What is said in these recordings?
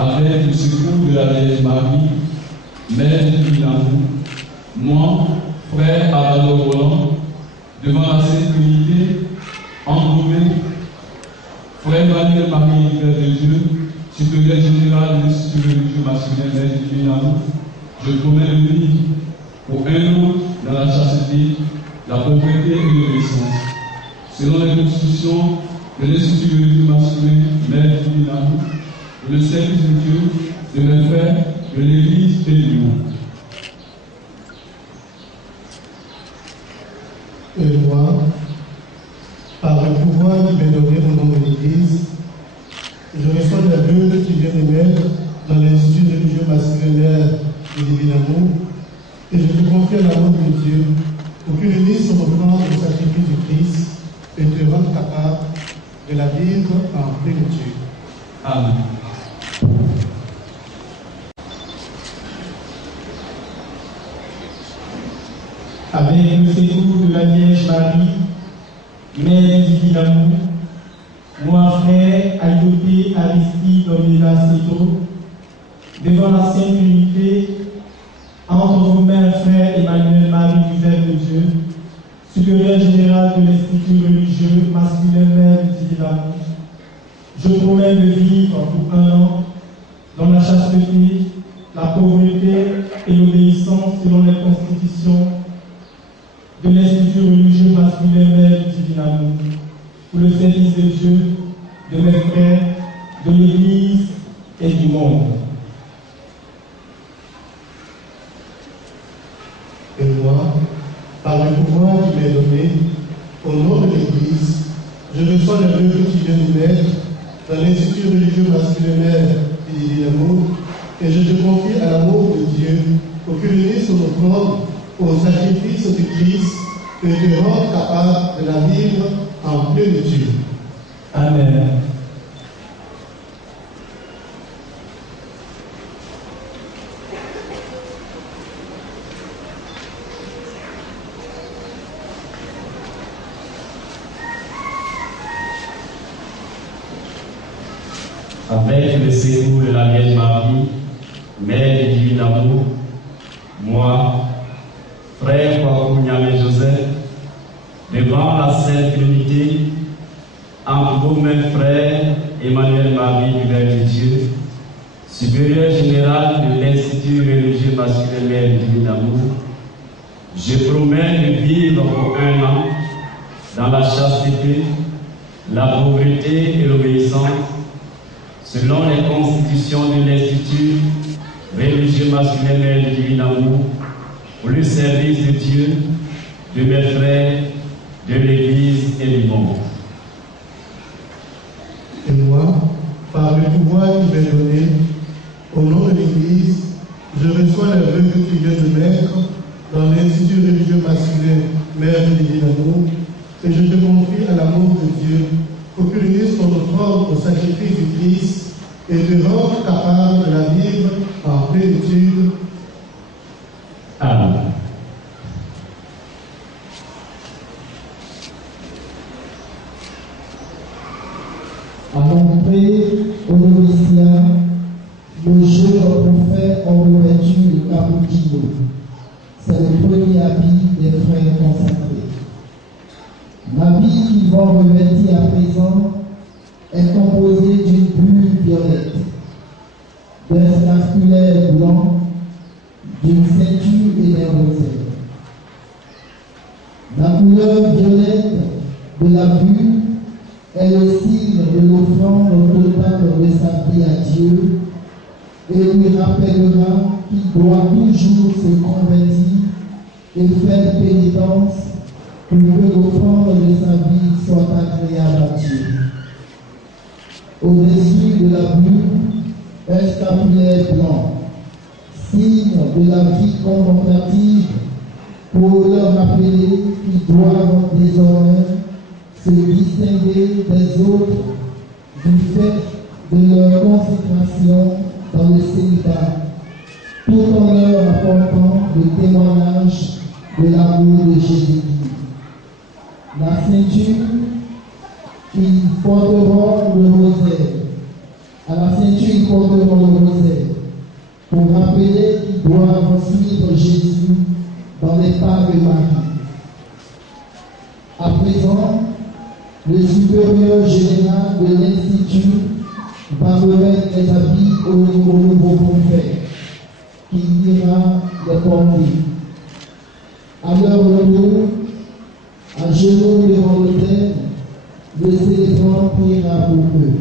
avec le secours de la Vierge Marie, Mère de l'amour, moi, frère Amador Roland, devant la Sainte Trinité, englobé, frère Manuel Marie, Père de Dieu, supérieur général de l'Institut religieux masculin, Mère de l'amour, je promets de vivre pour un autre dans la chasteté, la pauvreté et l'obéissance, selon les constitutions de l'Institut religieux masculin, Mère de l'amour, pour le service de Dieu, de mes frères, de l'Église et du monde. Et moi, par le pouvoir qui m'est donné au nom de l'Église, je reçois la vœu qui vient de mettre dans l'Institut religieux masculin du Divin Amour, et je te confie à l'amour de Dieu pour qu'il unisse son offrande au sacrifice du Christ et te rende capable de la vivre en plénitude. Amen. Avec le secours de la Vierge Marie, Mère du Divin Amour, moi, frère, Ayoté Aristide Domina Seto, devant la Sainte Unité, entre vos mains, frère Emmanuel Marie du Verbe de Dieu, supérieur général de l'Institut religieux masculin Mère du Divin Amour, je promets de vivre pour un an dans la chasteté, la pauvreté et l'obéissance selon les constitutions de l'Institut religieux masculin Mère du Divin Amour, pour le service de Dieu, de mes frères, de l'Église et du monde. Et moi, par le pouvoir qui m'est donné, au nom de l'Église, je reçois la vœu que tu viens de mettre dans l'Institut religieux masculin Mère du Divin Amour, et je te confie à l'amour de Dieu pour qu'il unisse son offrande au sacrifice du Christ et te rende capable de la vivre en plénitude. Amen. Avec le secours de la Vierge Marie, Mère du Divin Amour, moi, frère Kwaku Nyame Joseph, devant la Sainte Trinité, entre vos mains, frère Emmanuel Marie du Verbe de Dieu, supérieur général de l'Institut religieux masculin Mère du Divin Amour, je promets de vivre pour un an dans la chasteté, la pauvreté et l'obéissance, selon les constitutions de l'Institut religieux masculin Mère du Divin Amour, pour le service de Dieu, de mes frères, de l'Église et du monde. Et moi, par le pouvoir qui m'est donné, au nom de l'Église, je reçois la vœu que tu viens de mettre dans l'Institut religieux masculin Mère du Divin Amour, et je te confie à l'amour de Dieu pour qu'il unisse ton offrande au sacrifice du Christ et te rende capable de la vivre en plénitude. Amen. À montrer aux noviciens, nos jeunes prophètes ont revêtu le cappuccino. C'est le premier habit des frères consacrés. L'habit qu'ils vont revêtir à présent est composé d'une bulle violette, d'un scapulaire blanc, d'une ceinture et d'un rosaire. La couleur violette de la bulle est le signe de l'offrande totale de sa vie à Dieu et lui rappellera qu'il doit toujours se convertir et faire pénitence pour que l'offrande de sa vie soit agréable à Dieu. Au-dessus de la bulle, un scapulaire blanc, signe de la vie contemplative pour leur rappeler qu'ils doivent désormais se distinguer des autres du fait de leur consécration dans le célibat, tout en leur apportant le témoignage de l'amour de Jésus. La ceinture, ils porteront le rosaire. À la ceinture Ensuite, ils porteront le rosaire pour rappeler qu'ils doivent suivre Jésus dans les pas de Marie. À présent, le supérieur général de l'Institut va remettre les habits au nouveau prophète qui ira les porter. À leur retour, à genoux devant l'autel, le célébrant priera pour eux.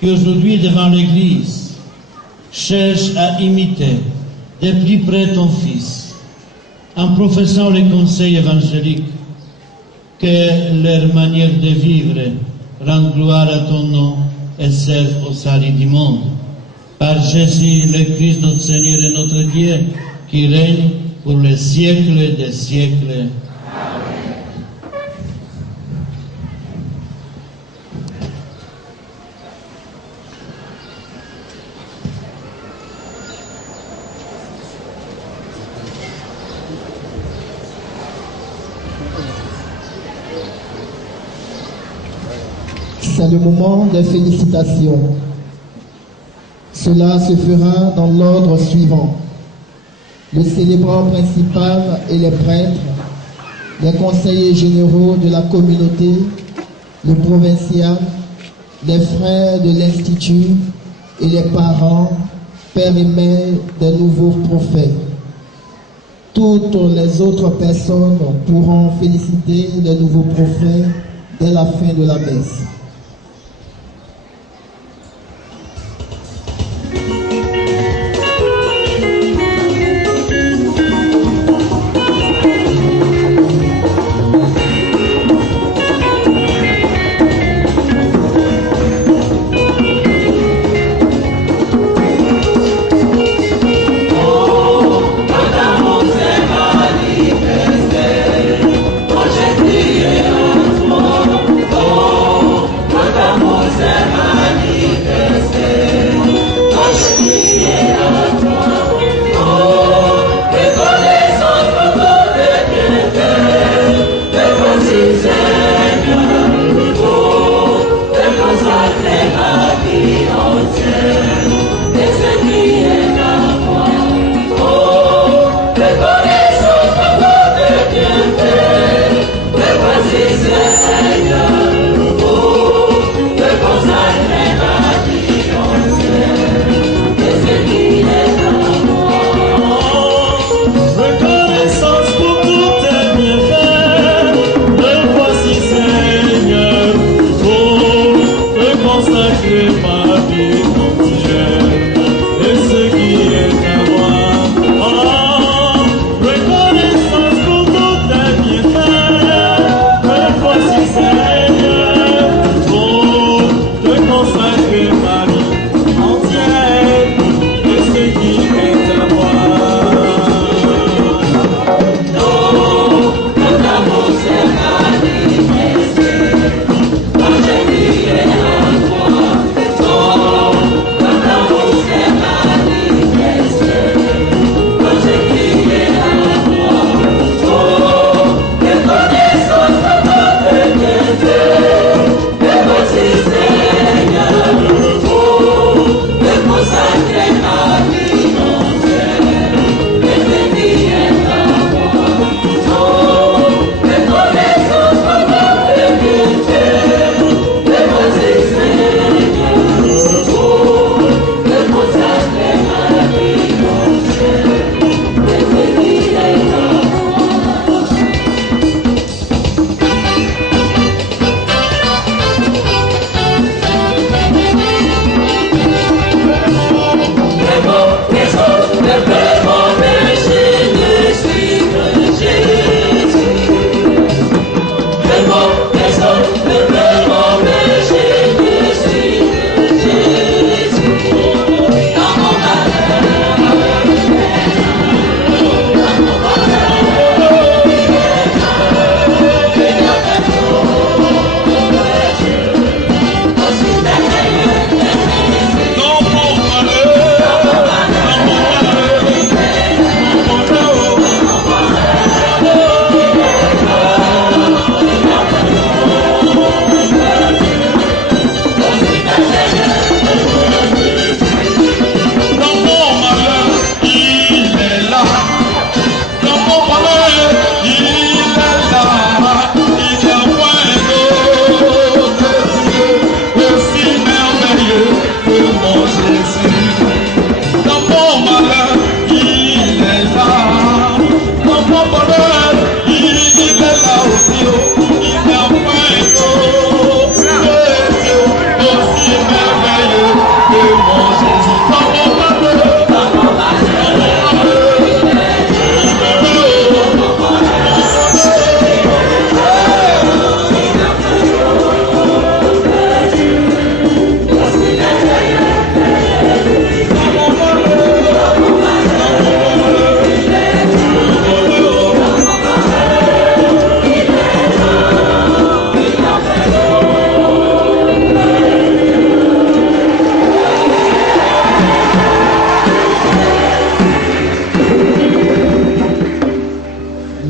Qui aujourd'hui devant l'Église cherche à imiter de plus près ton Fils, en professant les conseils évangéliques, que leur manière de vivre rende gloire à ton nom et serve au salut du monde. Par Jésus, le Christ, notre Seigneur et notre Dieu, qui règne pour les siècles des siècles. C'est le moment des félicitations. Cela se fera dans l'ordre suivant. Le célébrant principal et les prêtres, les conseillers généraux de la communauté, le provincial, les frères de l'Institut et les parents, pères et mères des nouveaux prophètes. Toutes les autres personnes pourront féliciter les nouveaux prophètes dès la fin de la messe.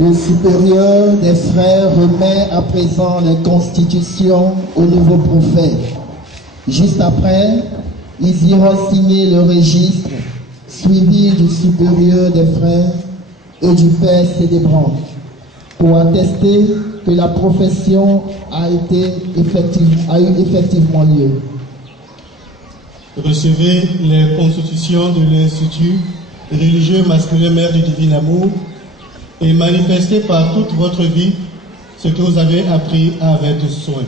Le supérieur des frères remet à présent les constitutions au nouveau prophète. Juste après, ils iront signer le registre, suivi du supérieur des frères et du père célébrant, pour attester que la profession a eu effectivement lieu. Recevez les constitutions de l'Institut religieux masculin Mère du Divin Amour et manifestez par toute votre vie ce que vous avez appris avec soin.